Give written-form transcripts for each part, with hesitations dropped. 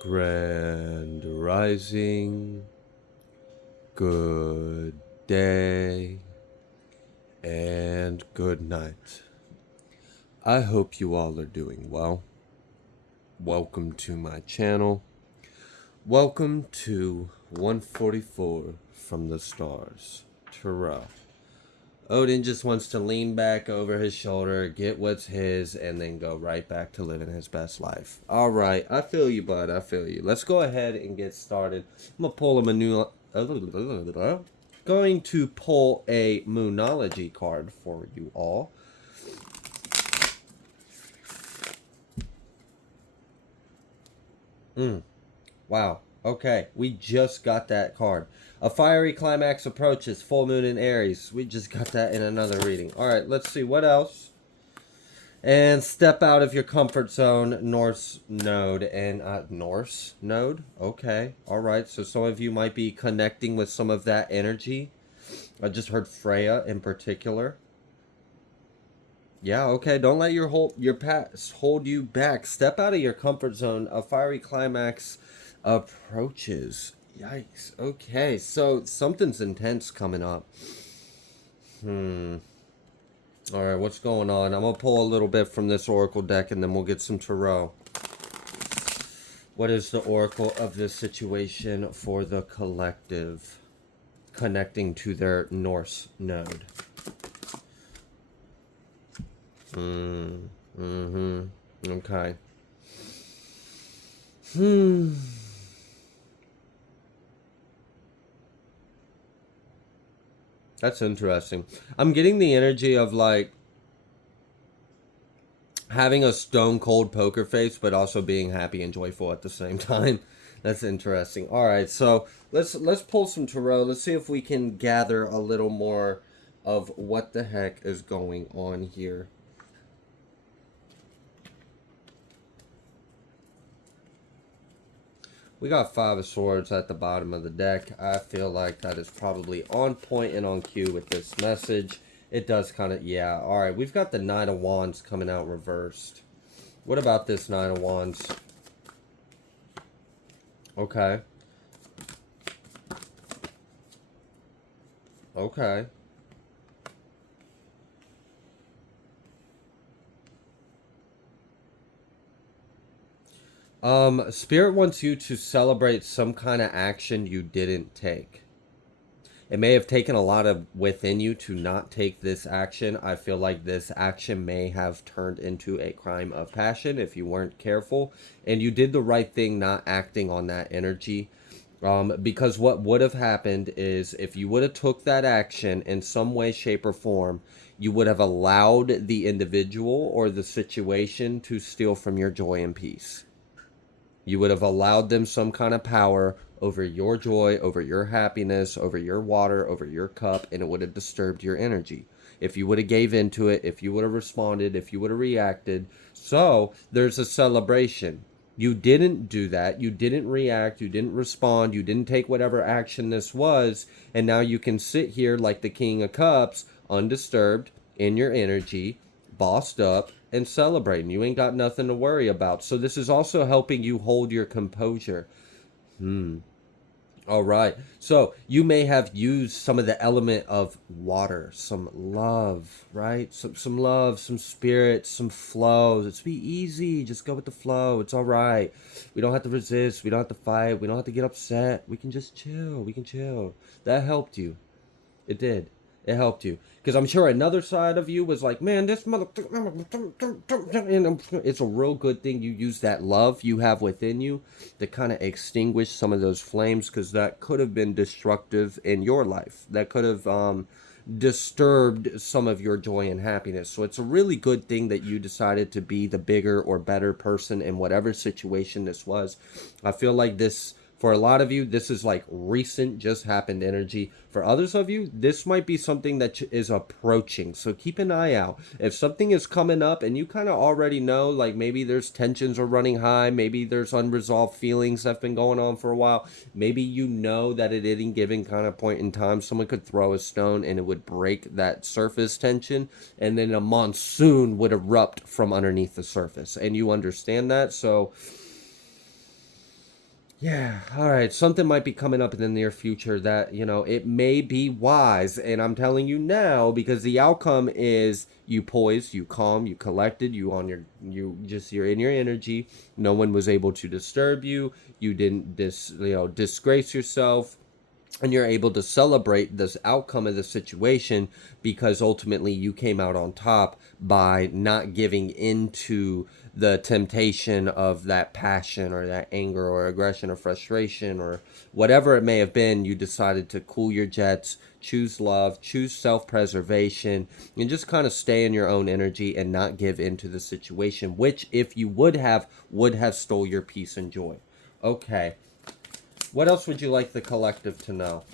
Grand Rising, good day, and good night. I hope you all are doing well. Welcome to my channel. Welcome to 144 from the stars, Tarot. Odin just wants to lean back over his shoulder, get what's his, and then go right back to living his best life. All right, I feel you, bud. I feel you. Let's go ahead and get started. I'm gonna pull him a new. Going to pull a Moonology card for you all. Wow. Okay, we just got that card. A fiery climax approaches, full moon in Aries. We just got that in another reading. All right, let's see what else. And step out of your comfort zone, Norse node. And Norse node? Okay, all right. So some of you might be connecting with some of that energy. I just heard Freya in particular. Yeah, okay. Don't let your past hold you back. Step out of your comfort zone. A fiery climax approaches. Yikes. Okay, so something's intense coming up. Alright, what's going on? I'm going to pull a little bit from this Oracle deck and then we'll get some Tarot. What is the Oracle of this situation for the collective connecting to their Norse node? Okay. That's interesting. I'm getting the energy of like having a stone cold poker face, but also being happy and joyful at the same time. That's interesting. All right, so let's pull some tarot. Let's see if we can gather a little more of what the heck is going on here. We got Five of Swords at the bottom of the deck. I feel like that is probably on point and on cue with this message. It does kind of, yeah. All right, we've got the Nine of Wands coming out reversed. What about this Nine of Wands? Okay. Okay. Spirit wants you to celebrate some kind of action you didn't take. It may have taken a lot of within you to not take this action. I feel like this action may have turned into a crime of passion if you weren't careful. And you did the right thing not acting on that energy. Because what would have happened is if you would have took that action in some way, shape, or form, you would have allowed the individual or the situation to steal from your joy and peace. You would have allowed them some kind of power over your joy, over your happiness, over your water, over your cup, and it would have disturbed your energy. If you would have gave into it, if you would have responded, if you would have reacted. So there's a celebration. You didn't do that. You didn't react. You didn't respond. You didn't take whatever action this was. And now you can sit here like the King of Cups, undisturbed in your energy, bossed up, and celebrating. You ain't got nothing to worry about. So this is also helping you hold your composure. All right. So you may have used some of the element of water, some love, right? Some love, some spirit, some flow. It's be easy. Just go with the flow. It's all right. We don't have to resist. We don't have to fight. We don't have to get upset. We can just chill. We can chill. That helped you. It did. It helped you. Because I'm sure another side of you was like, man, this motherfucker. It's a real good thing you use that love you have within you to kind of extinguish some of those flames, because that could have been destructive in your life. That could have disturbed some of your joy and happiness. So it's a really good thing that you decided to be the bigger or better person in whatever situation this was. I feel like this, for a lot of you, this is like recent, just happened energy. For others of you, this might be something that is approaching. So keep an eye out. If something is coming up and you kind of already know, like maybe there's tensions are running high, maybe there's unresolved feelings that have been going on for a while, maybe you know that at any given kind of point in time, someone could throw a stone and it would break that surface tension, and then a monsoon would erupt from underneath the surface. And you understand that. So Yeah, all right. Something might be coming up in the near future that, it may be wise. And I'm telling you now because the outcome is you poised, you calm, you collected, you're in your energy. No one was able to disturb you. You didn't disgrace yourself, and you're able to celebrate this outcome of the situation because ultimately you came out on top by not giving into the temptation of that passion or that anger or aggression or frustration or whatever it may have been. You decided to cool your jets, choose love, choose self-preservation, and just kind of stay in your own energy and not give into the situation, which if you would have stole your peace and joy. Okay, what else would you like the collective to know?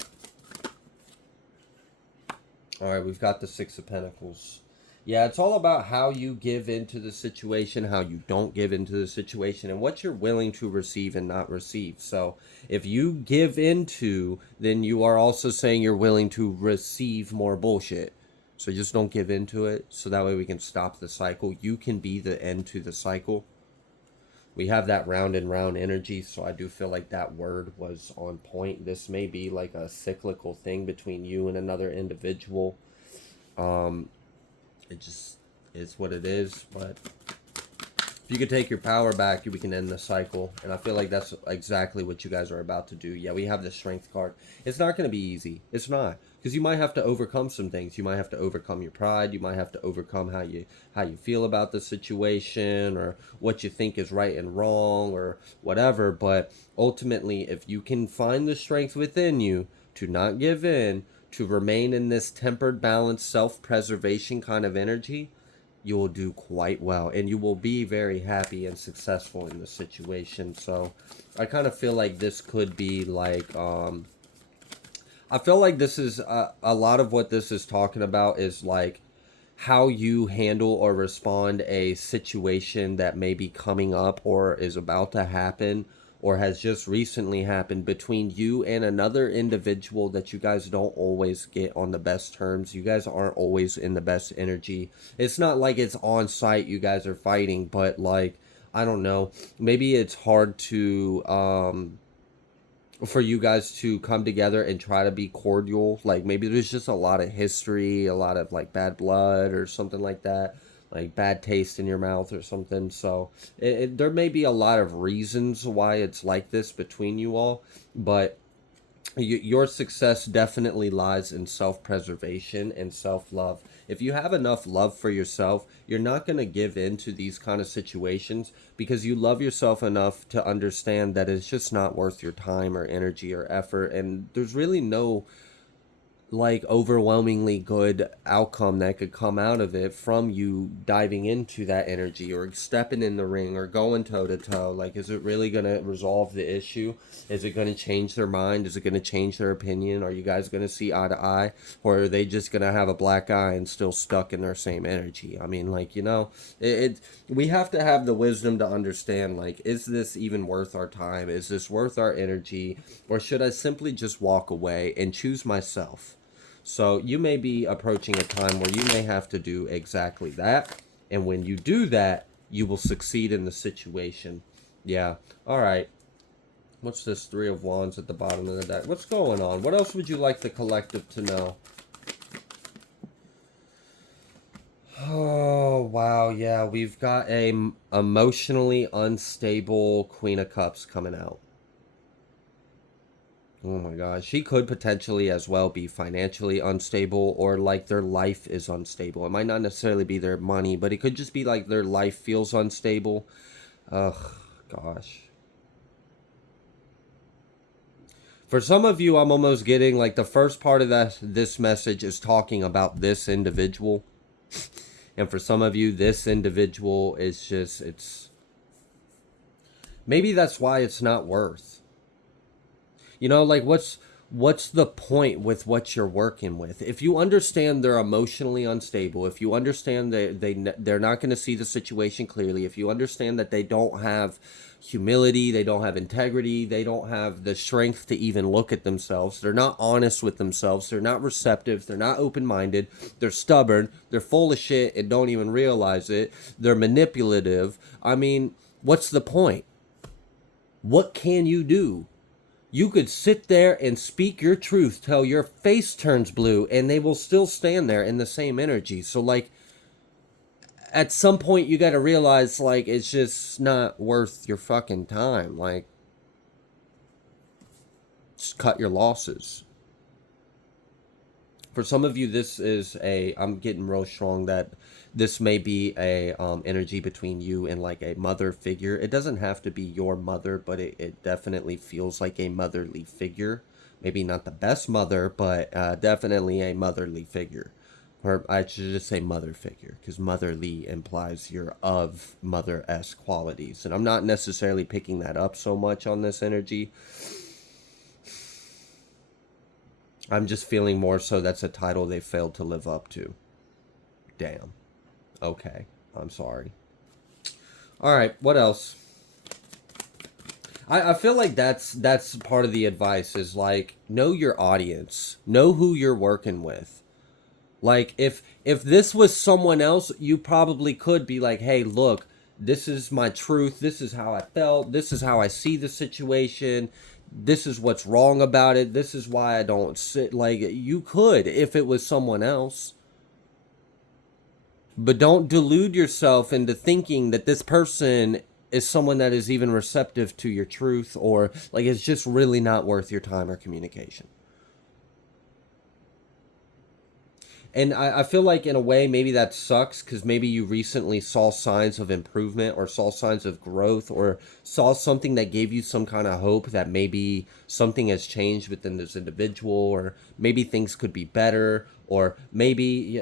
All right, we've got the Six of Pentacles. Yeah, it's all about how you give into the situation, how you don't give into the situation, and what you're willing to receive and not receive. So, if you give into, then you are also saying you're willing to receive more bullshit. So, just don't give into it. So that way we can stop the cycle. You can be the end to the cycle. We have that round and round energy, so I do feel like that word was on point. This may be like a cyclical thing between you and another individual. um it just is what it is, but if you could take your power back, we can end the cycle. And I feel like that's exactly what you guys are about to do. Yeah, we have the strength card. It's not going to be easy. It's not. Because you might have to overcome some things. You might have to overcome your pride. You might have to overcome how you feel about the situation, or what you think is right and wrong, or whatever. But ultimately, if you can find the strength within you to not give in, to remain in this tempered, balanced, self-preservation kind of energy, you will do quite well, and you will be very happy and successful in the situation. So I kind of feel like this could be like I feel like this is a lot of what this is talking about is like how you handle or respond a situation that may be coming up or is about to happen or has just recently happened between you and another individual that you guys don't always get on the best terms. You guys aren't always in the best energy. It's not like it's on site you guys are fighting, but like, I don't know, maybe it's hard to for you guys to come together and try to be cordial. Like maybe there's just a lot of history, a lot of like bad blood or something like that, like bad taste in your mouth or something. So there may be a lot of reasons why it's like this between you all, but your success definitely lies in self-preservation and self-love. If you have enough love for yourself, you're not going to give in to these kind of situations because you love yourself enough to understand that it's just not worth your time or energy or effort, and there's really no like overwhelmingly good outcome that could come out of it from you diving into that energy or stepping in the ring or going toe to toe. Like, is it really going to resolve the issue? Is it going to change their mind? Is it going to change their opinion? Are you guys going to see eye to eye, or are they just going to have a black eye and still stuck in their same energy? I mean, like, we have to have the wisdom to understand, like, is this even worth our time? Is this worth our energy? Or should I simply just walk away and choose myself? So you may be approaching a time where you may have to do exactly that. And when you do that, you will succeed in the situation. Yeah. All right. What's this Three of Wands at the bottom of the deck? What's going on? What else would you like the collective to know? Oh, wow. Yeah, we've got a emotionally unstable Queen of Cups coming out. Oh my gosh. She could potentially as well be financially unstable, or like their life is unstable. It might not necessarily be their money, but it could just be like their life feels unstable. Ugh, gosh. For some of you, I'm almost getting like the first part of this message is talking about this individual. And for some of you, this individual is just, it's maybe that's why it's not worth. Like what's the point with what you're working with? If you understand they're emotionally unstable, if you understand they're not going to see the situation clearly, if you understand that they don't have humility, they don't have integrity, they don't have the strength to even look at themselves, they're not honest with themselves, they're not receptive, they're not open-minded, they're stubborn, they're full of shit and don't even realize it, they're manipulative. I mean, what's the point? What can you do? You could sit there and speak your truth till your face turns blue, and they will still stand there in the same energy. So, like, at some point, you got to realize, like, it's just not worth your fucking time. Like, just cut your losses. For some of you, this is I'm getting real strong that this may be a energy between you and like a mother figure. It doesn't have to be your mother, but it definitely feels like a motherly figure. Maybe not the best mother, but definitely a motherly figure. Or I should just say mother figure, because motherly implies you're of mother-esque qualities. And I'm not necessarily picking that up so much on this energy. I'm just feeling more so that's a title they failed to live up to. Damn. Okay. I'm sorry. Alright, what else? I feel like that's part of the advice is like, know your audience. Know who you're working with. Like, if this was someone else, you probably could be like, hey, look, this is my truth. This is how I felt. This is how I see the situation. This is what's wrong about it. This is why I don't sit. Like, you could if it was someone else. But don't delude yourself into thinking that this person is someone that is even receptive to your truth, or like it's just really not worth your time or communication. And I feel like in a way maybe that sucks because maybe you recently saw signs of improvement or saw signs of growth or saw something that gave you some kind of hope that maybe something has changed within this individual, or maybe things could be better, or maybe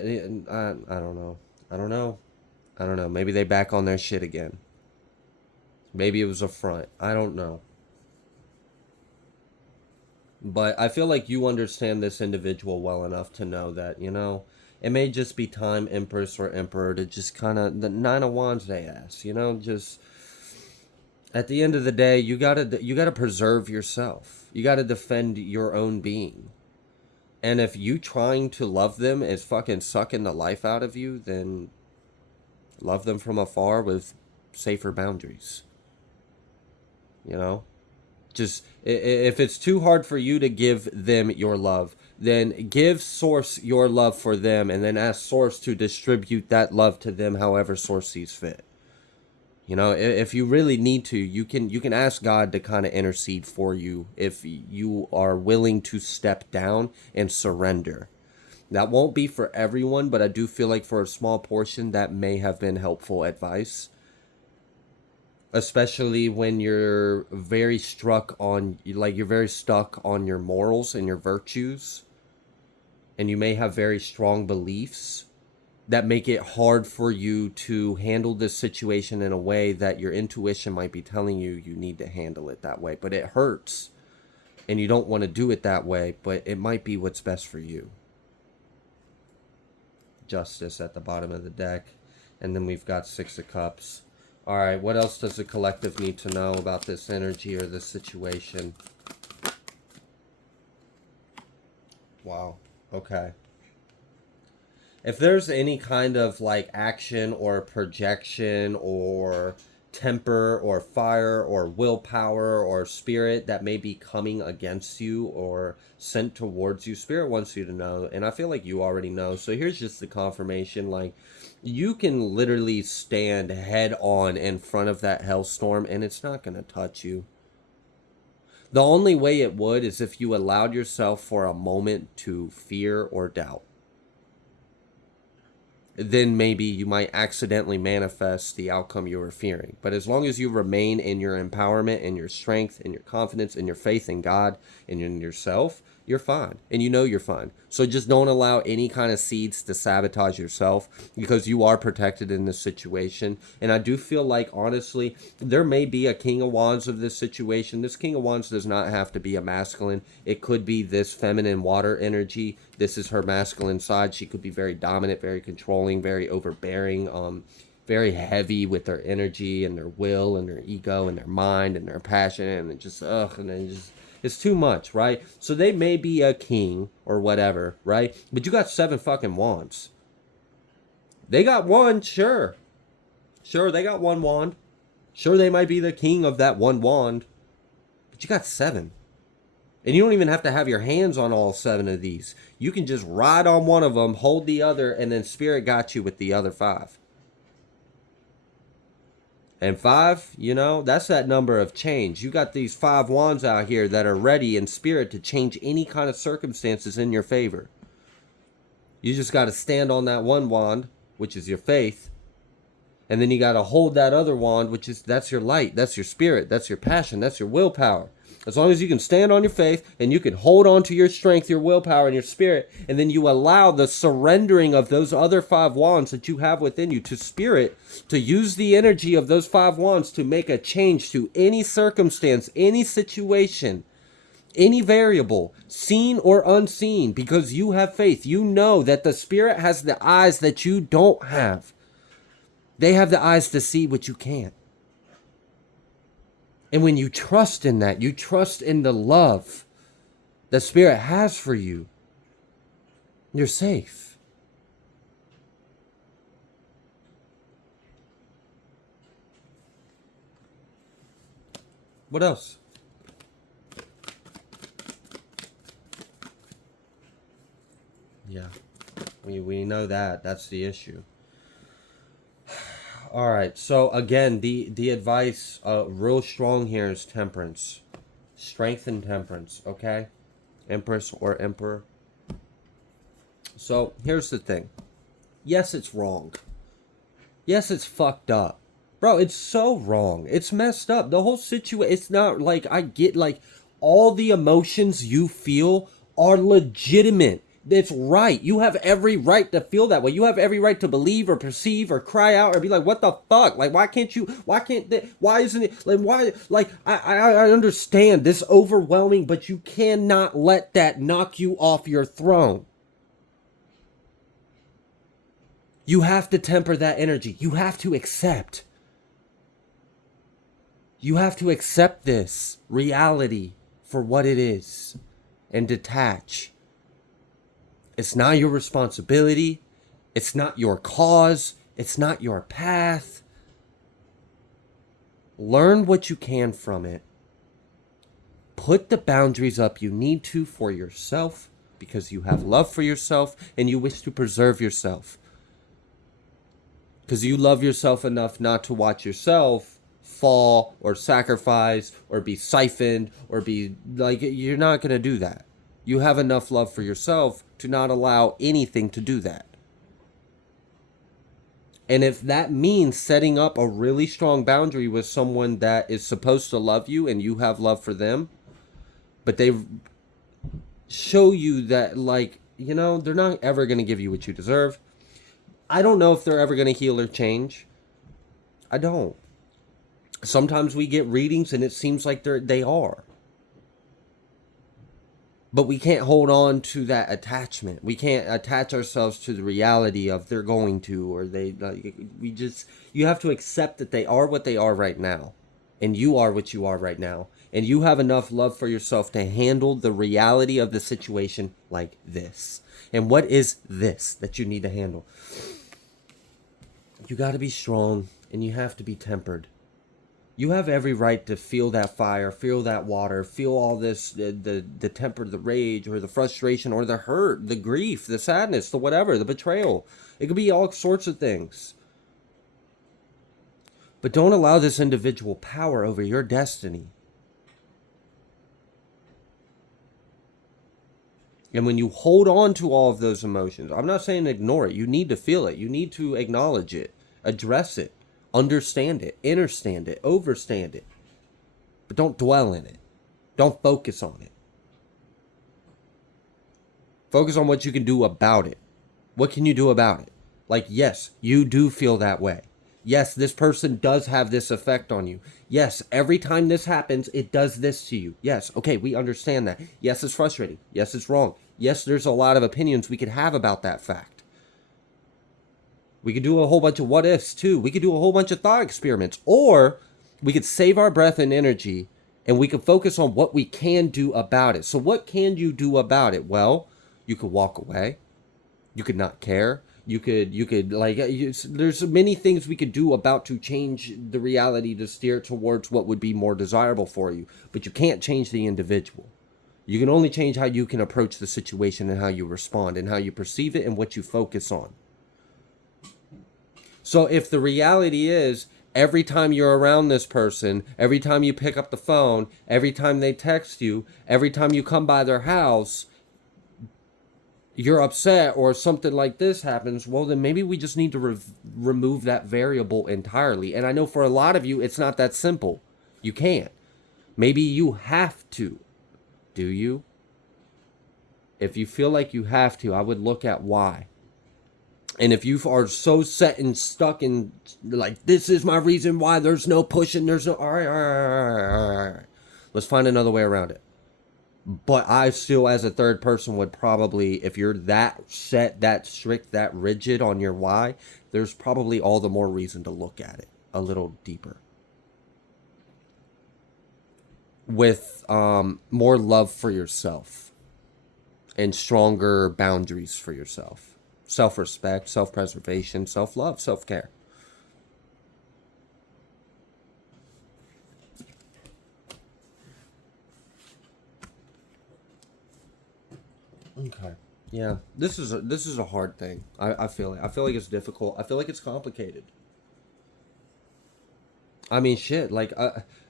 I don't know. I don't know. I don't know. Maybe they back on their shit again. Maybe it was a front. I don't know. But I feel like you understand this individual well enough to know that, it may just be time, Empress or Emperor, to just kind of, the Nine of Wands they ask, just at the end of the day, you gotta preserve yourself. You gotta defend your own being. And if you trying to love them is fucking sucking the life out of you, then love them from afar with safer boundaries. You know? Just if it's too hard for you to give them your love, then give Source your love for them, and then ask Source to distribute that love to them however Source sees fit. If you really need to, you can ask God to kind of intercede for you if you are willing to step down and surrender. That won't be for everyone, but I do feel like for a small portion that may have been helpful advice. Especially when you're very struck on, like you're very stuck on your morals and your virtues, and you may have very strong beliefs that make it hard for you to handle this situation in a way that your intuition might be telling you you need to handle it that way. But it hurts and you don't want to do it that way, but it might be what's best for you. Justice at the bottom of the deck. And then we've got Six of Cups. All right, what else does the collective need to know about this energy or this situation? Wow. Okay. If there's any kind of like action or projection or temper or fire or willpower or spirit that may be coming against you or sent towards you, Spirit wants you to know, and I feel like you already know. So here's just the confirmation. Like, you can literally stand head on in front of that hellstorm and it's not going to touch you. The only way it would is if you allowed yourself for a moment to fear or doubt. Then maybe you might accidentally manifest the outcome you were fearing. But as long as you remain in your empowerment and your strength and your confidence and your faith in God and in yourself, you're fine. And you know you're fine. So just don't allow any kind of seeds to sabotage yourself, because you are protected in this situation. And I do feel like, honestly, there may be a King of Wands of this situation. This King of Wands does not have to be a masculine. It could be this feminine water energy. This is her masculine side. She could be very dominant, very controlling, very overbearing, very heavy with their energy and their will and their ego and their mind and their passion, and it just and then just it's too much, right? So they may be a king or whatever, right? But you got 7 fucking wands. They got one, sure, they got one wand. Sure, they might be the king of that one wand, But you got 7. And you don't even have to have your hands on all 7 of these. You can just ride on one of them, hold the other, and then spirit got you with the other 5. And 5, you know, that's that number of change. You got these 5 wands out here that are ready in spirit to change any kind of circumstances in your favor. You just got to stand on that one wand, which is your faith. And then you got to hold that other wand, which is, that's your light, that's your spirit, that's your passion, that's your willpower. As long as you can stand on your faith and you can hold on to your strength, your willpower, and your spirit, and then you allow the surrendering of those other 5 wands that you have within you to spirit, to use the energy of those 5 wands to make a change to any circumstance, any situation, any variable, seen or unseen, because you have faith. You know that the spirit has the eyes that you don't have. They have the eyes to see what you can't. And when you trust in that, you trust in the love that spirit has for you, you're safe. What else? Yeah, we know that. That's the issue. All right, so again, the advice, real strong here is temperance. Strength and temperance, okay? Empress or emperor. So here's the thing. Yes, it's wrong. Yes, it's fucked up. Bro, it's so wrong. It's messed up. The whole situation, it's not like, I get like all the emotions you feel are legitimate. It's right. You have every right to feel that way. You have every right to believe or perceive or cry out or be like, what the fuck? Like, why isn't it, like, why, like, I understand this overwhelming, but you cannot let that knock you off your throne. You have to temper that energy. You have to accept. You have to accept this reality for what it is and detach. It's not your responsibility. It's not your cause. It's not your path. Learn what you can from it. Put the boundaries up you need to for yourself because you have love for yourself and you wish to preserve yourself. Because you love yourself enough not to watch yourself fall or sacrifice or be siphoned or be like, you're not going to do that. You have enough love for yourself to not allow anything to do that. And if that means setting up a really strong boundary with someone that is supposed to love you and you have love for them, but they show you that, like, you know, they're not ever going to give you what you deserve. I don't know if they're ever going to heal or change. I don't. Sometimes we get readings and it seems like they are. But we can't hold on to that attachment. We can't attach ourselves to the reality of they're going to, or they, like, you have to accept that they are what they are right now. And you are what you are right now. And you have enough love for yourself to handle the reality of the situation like this. And what is this that you need to handle? You got to be strong and you have to be tempered. You have every right to feel that fire, feel that water, feel all this, the temper, the rage, or the frustration, or the hurt, the grief, the sadness, the whatever, the betrayal. It could be all sorts of things. But don't allow this individual power over your destiny. And when you hold on to all of those emotions, I'm not saying ignore it. You need to feel it. You need to acknowledge it, address it. Understand it, understand it, overstand it. But don't dwell in it. Don't focus on it. Focus on what you can do about it. What can you do about it? Like, yes, you do feel that way. Yes, this person does have this effect on you. Yes, every time this happens, it does this to you. Yes, okay, we understand that. Yes, it's frustrating. Yes, it's wrong. Yes, there's a lot of opinions we could have about that fact. We could do a whole bunch of what ifs too. We could do a whole bunch of thought experiments. Or we could save our breath and energy and we could focus on what we can do about it. So what can you do about it? Well, you could walk away. You could not care. You could like there's many things we could do about to change the reality to steer towards what would be more desirable for you, but you can't change the individual. You can only change how you can approach the situation and how you respond and how you perceive it and what you focus on. So if the reality is every time you're around this person, every time you pick up the phone, every time they text you, every time you come by their house, you're upset or something like this happens, well, then maybe we just need to remove that variable entirely. And I know for a lot of you, it's not that simple. You can't. Maybe you have to. Do you? If you feel like you have to, I would look at why. And if you are so set and stuck in, like, this is my reason why, there's no pushing, there's no, all right, all right, all right, all right. Let's find another way around it. But I still, as a third person, would probably, if you're that set, that strict, that rigid on your why, there's probably all the more reason to look at it a little deeper. With more love for yourself and stronger boundaries for yourself. Self-respect, self-preservation, self-love, self-care. Okay. Yeah, this is a hard thing. I feel it. I feel like it's difficult. I feel like it's complicated. I mean, shit. Like,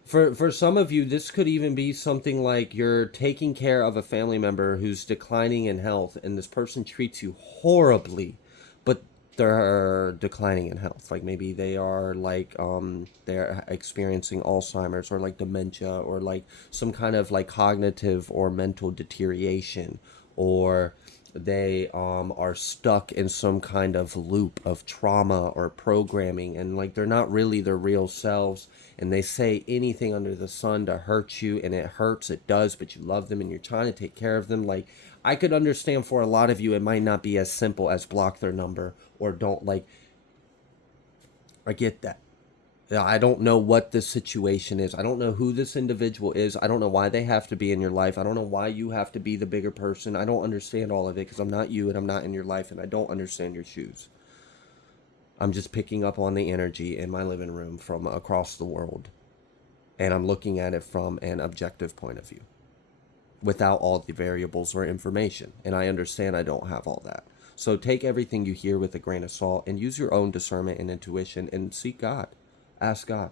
for some of you, this could even be something like you're taking care of a family member who's declining in health, and this person treats you horribly, but they're declining in health. Like maybe they are like they're experiencing Alzheimer's or like dementia or like some kind of like cognitive or mental deterioration, or they are stuck in some kind of loop of trauma or programming, and like they're not really their real selves, and they say anything under the sun to hurt you, and it hurts, it does, but you love them and you're trying to take care of them. Like, I could understand for a lot of you it might not be as simple as block their number or don't like. I get that. Yeah, I don't know what the situation is. I don't know who this individual is. I don't know why they have to be in your life. I don't know why you have to be the bigger person. I don't understand all of it because I'm not you and I'm not in your life and I don't understand your shoes. I'm just picking up on the energy in my living room from across the world, and I'm looking at it from an objective point of view without all the variables or information. And I understand I don't have all that. So take everything you hear with a grain of salt and use your own discernment and intuition and seek God. Ask God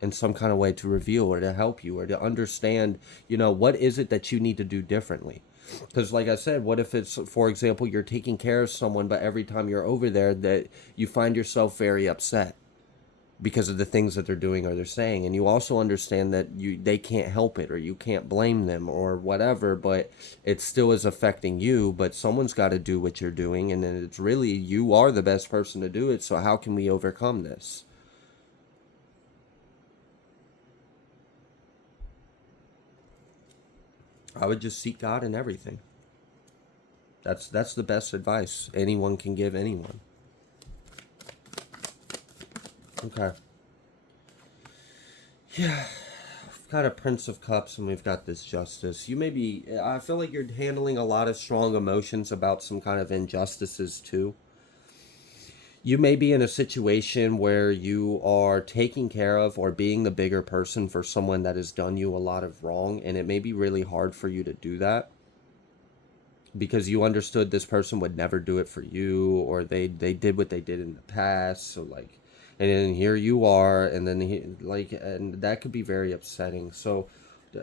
in some kind of way to reveal or to help you or to understand, what is it that you need to do differently? Because like I said, what if it's, for example, you're taking care of someone, but every time you're over there that you find yourself very upset because of the things that they're doing or they're saying, and you also understand that they can't help it or you can't blame them or whatever, but it still is affecting you, but someone's got to do what you're doing, and then it's really you are the best person to do it. So how can we overcome this? I would just seek God in everything. That's the best advice anyone can give anyone. Okay. Yeah. We've got a Prince of Cups and we've got this Justice. I feel like you're handling a lot of strong emotions about some kind of injustices too. You may be in a situation where you are taking care of or being the bigger person for someone that has done you a lot of wrong, and it may be really hard for you to do that because you understood this person would never do it for you, or they did what they did in the past. So like, and then here you are, and then and that could be very upsetting. So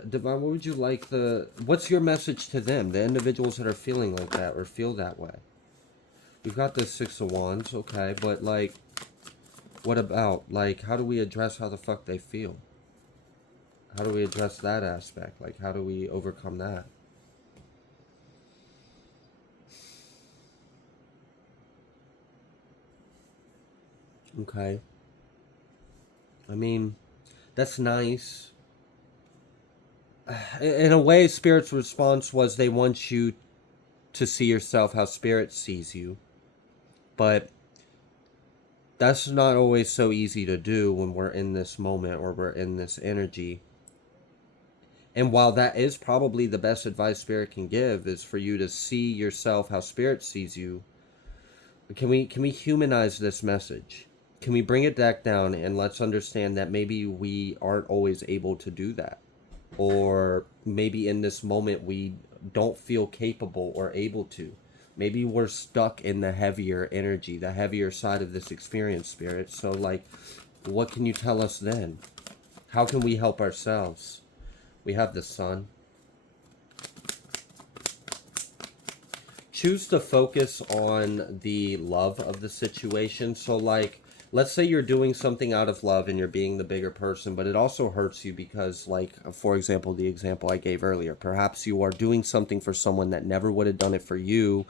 Divine, what would you like what's your message to them, the individuals that are feeling like that or feel that way? We've got the Six of Wands, okay, but like, what about, like, how do we address how the fuck they feel? How do we address that aspect? Like, how do we overcome that? Okay. I mean, that's nice. In a way, Spirit's response was they want you to see yourself how Spirit sees you. But that's not always so easy to do when we're in this moment or we're in this energy. And while that is probably the best advice Spirit can give, is for you to see yourself how Spirit sees you, Can we humanize this message? Can we bring it back down and let's understand that maybe we aren't always able to do that? Or maybe in this moment we don't feel capable or able to. Maybe we're stuck in the heavier energy, the heavier side of this experience, Spirit. So, like, what can you tell us then? How can we help ourselves? We have the Sun. Choose to focus on the love of the situation. So, like, let's say you're doing something out of love and you're being the bigger person, but it also hurts you because, like, for example, the example I gave earlier, perhaps you are doing something for someone that never would have done it for you.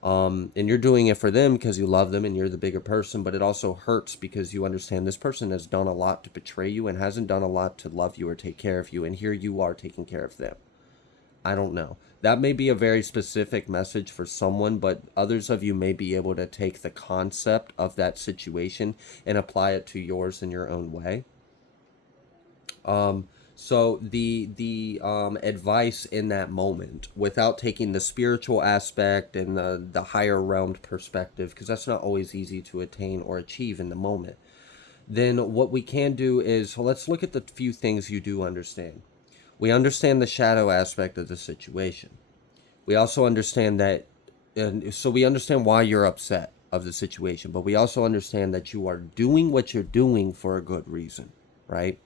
And you're doing it for them because you love them and you're the bigger person, but it also hurts because you understand this person has done a lot to betray you and hasn't done a lot to love you or take care of you. And here you are taking care of them. I don't know. That may be a very specific message for someone, but others of you may be able to take the concept of that situation and apply it to yours in your own way. So the advice in that moment, without taking the spiritual aspect and the higher realmed perspective, because that's not always easy to attain or achieve in the moment, then what we can do is, so let's look at the few things you do understand. We understand the shadow aspect of the situation. We also understand that, and so we understand why you're upset of the situation, but we also understand that you are doing what you're doing for a good reason, right?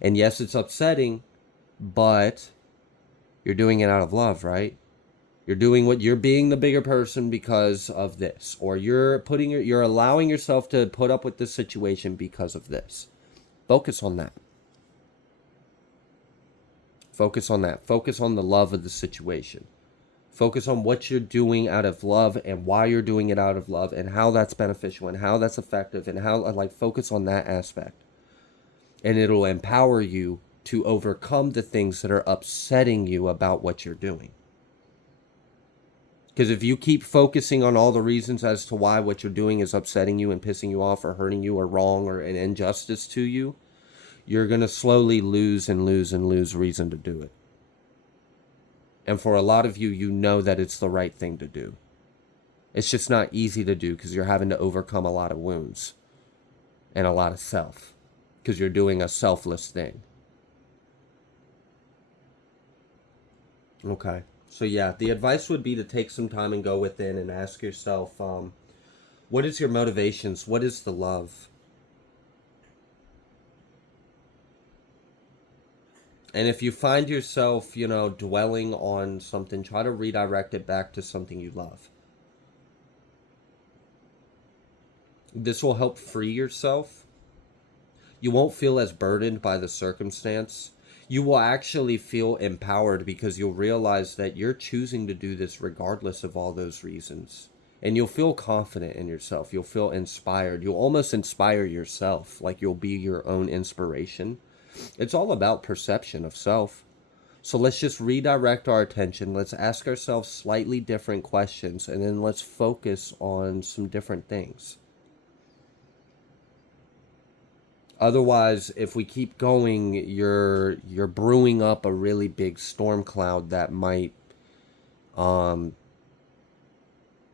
And yes, it's upsetting, but you're doing it out of love, right? You're doing what you're being the bigger person because of this, or you're allowing yourself to put up with this situation because of this. Focus on that. Focus on that. Focus on the love of the situation. Focus on what you're doing out of love and why you're doing it out of love and how that's beneficial and how that's effective and how, like, focus on that aspect. And it'll empower you to overcome the things that are upsetting you about what you're doing. Because if you keep focusing on all the reasons as to why what you're doing is upsetting you and pissing you off or hurting you or wrong or an injustice to you, you're going to slowly lose and lose and lose reason to do it. And for a lot of you, you know that it's the right thing to do. It's just not easy to do because you're having to overcome a lot of wounds and a lot of self because you're doing a selfless thing. Okay. So yeah, the advice would be to take some time and go within and ask yourself, what is your motivations? What is the love? And if you find yourself, dwelling on something, try to redirect it back to something you love. This will help free yourself. You won't feel as burdened by the circumstance. You will actually feel empowered because you'll realize that you're choosing to do this regardless of all those reasons. And you'll feel confident in yourself. You'll feel inspired. You'll almost inspire yourself, like you'll be your own inspiration. It's all about perception of self. So let's just redirect our attention. Let's ask ourselves slightly different questions, and then let's focus on some different things. Otherwise, if we keep going, you're brewing up a really big storm cloud that might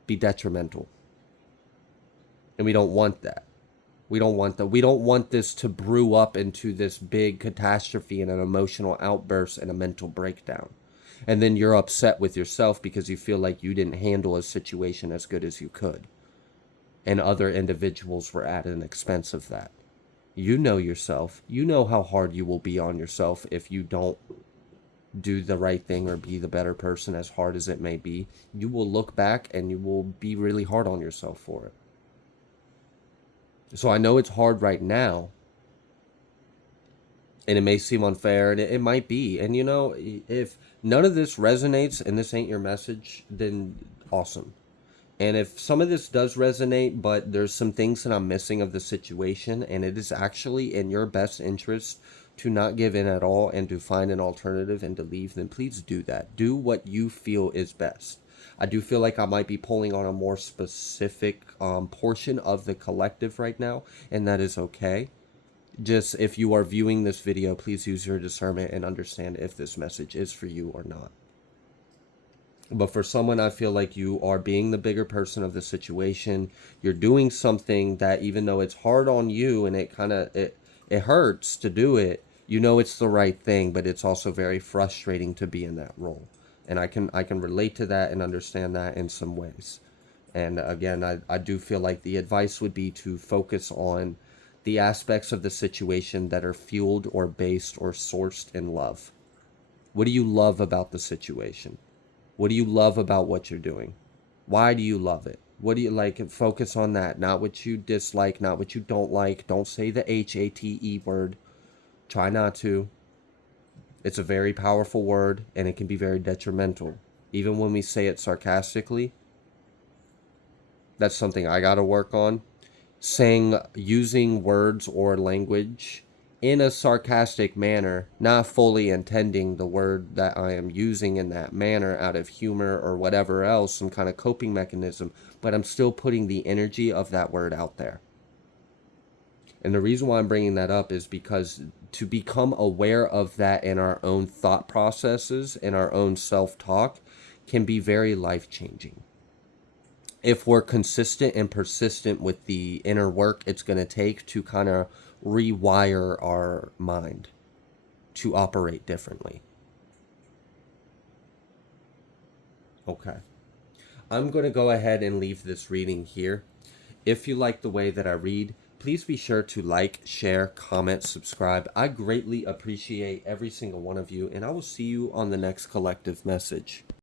be detrimental. And we don't want that. We don't want that. We don't want this to brew up into this big catastrophe and an emotional outburst and a mental breakdown. And then you're upset with yourself because you feel like you didn't handle a situation as good as you could. And other individuals were at an expense of that. You know yourself. You know how hard you will be on yourself if you don't do the right thing or be the better person, as hard as it may be. You will look back and you will be really hard on yourself for it. So I know it's hard right now, and it may seem unfair, and it might be. And if none of this resonates and this ain't your message, then awesome. And if some of this does resonate, but there's some things that I'm missing of the situation, and it is actually in your best interest to not give in at all and to find an alternative and to leave, then please do that. Do what you feel is best. I do feel like I might be pulling on a more specific portion of the collective right now, and that is okay. Just if you are viewing this video, please use your discernment and understand if this message is for you or not. But for someone, I feel like you are being the bigger person of the situation. You're doing something that, even though it's hard on you and it hurts to do it, you know it's the right thing, but it's also very frustrating to be in that role. And I can relate to that and understand that in some ways. And again, I do feel like the advice would be to focus on the aspects of the situation that are fueled or based or sourced in love. What do you love about the situation? What do you love about what you're doing? Why do you love it? What do you like? Focus on that, not what you dislike, not what you don't like. Don't say the HATE word. Try not to. It's a very powerful word and it can be very detrimental. Even when we say it sarcastically, that's something I got to work on. Using words or language in a sarcastic manner, not fully intending the word that I am using in that manner out of humor or whatever else, some kind of coping mechanism, but I'm still putting the energy of that word out there. And the reason why I'm bringing that up is because to become aware of that in our own thought processes and our own self-talk can be very life-changing. If we're consistent and persistent with the inner work it's going to take to kind of rewire our mind to operate differently. Okay. I'm going to go ahead and leave this reading here. If you like the way that I read, please be sure to like, share, comment, subscribe. I greatly appreciate every single one of you, and I will see you on the next collective message.